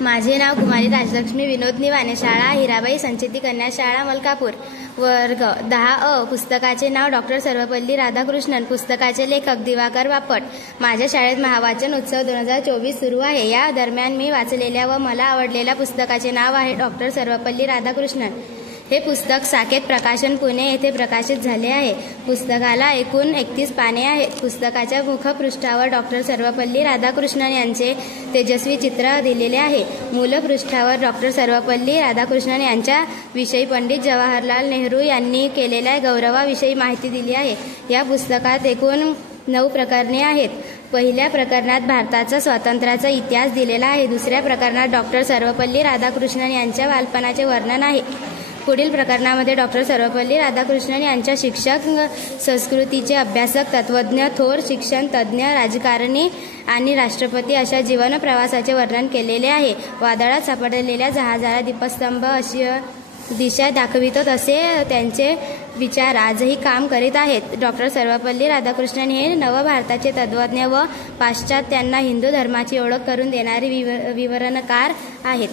माझे नाव कुमारी राजलक्ष्मी विनोद निवाने, शाळा हिराबाई संचेती कन्या शाळा मलकापूर, वर्ग 10अ। पुस्तकाचे नाव डॉक्टर सर्वपल्ली राधाकृष्णन। पुस्तकाचे लेखक दिवाकर बापट। माझ्या शाळेत महावाचन उत्सव 2024 सुरू आहे। या दरम्यान मी वाचलेल्या व मला आवडलेल्या पुस्तकाचे नाव आहे डॉक्टर सर्वपल्ली राधाकृष्णन। हे पुस्तक साकेत प्रकाशन पुणे येथे प्रकाशित झाले आहे। पुस्तकाला एकूण 31 पाने आहेत। पुस्तकाच्या मुखपृष्ठावर डॉक्टर सर्वपल्ली राधाकृष्णन यांचे तेजस्वी चित्र दिलेले आहे। मूलपृष्ठावर डॉक्टर सर्वपल्ली राधाकृष्णन यांच्या विषयी पंडित जवाहरलाल नेहरू यांनी केलेल्या गौरवाविषयी माहिती दिली आहे। या पुस्तकात एकूण 9 प्रकरणे आहेत। पहिल्या प्रकरणात भारताचा स्वातंत्र्याचा इतिहास दिलेला आहे। दुसऱ्या प्रकरणात डॉक्टर सर्वपल्ली राधाकृष्णन यांच्या बालपणाचे वर्णन आहे। पुढील प्रकरणामध्ये डॉक्टर सर्वपल्ली राधाकृष्णन यांच्या शिक्षक, संस्कृतीचे अभ्यासक, तत्वज्ञ, थोर शिक्षण तज्ज्ञ, राजकारणी आणि राष्ट्रपती अशा जीवन प्रवासाचे वर्णन केलेले आहे। वादळात सापडलेल्या जहाजाला दीपस्तंभ अशी दिशा दाखवितो तसे त्यांचे विचार आजही काम करीत आहेत। डॉक्टर सर्वपल्ली राधाकृष्णन हे नवभारताचे तत्वज्ञ व पाश्चात्यांना हिंदू धर्माची ओळख करून देणारे विवरणकार आहेत।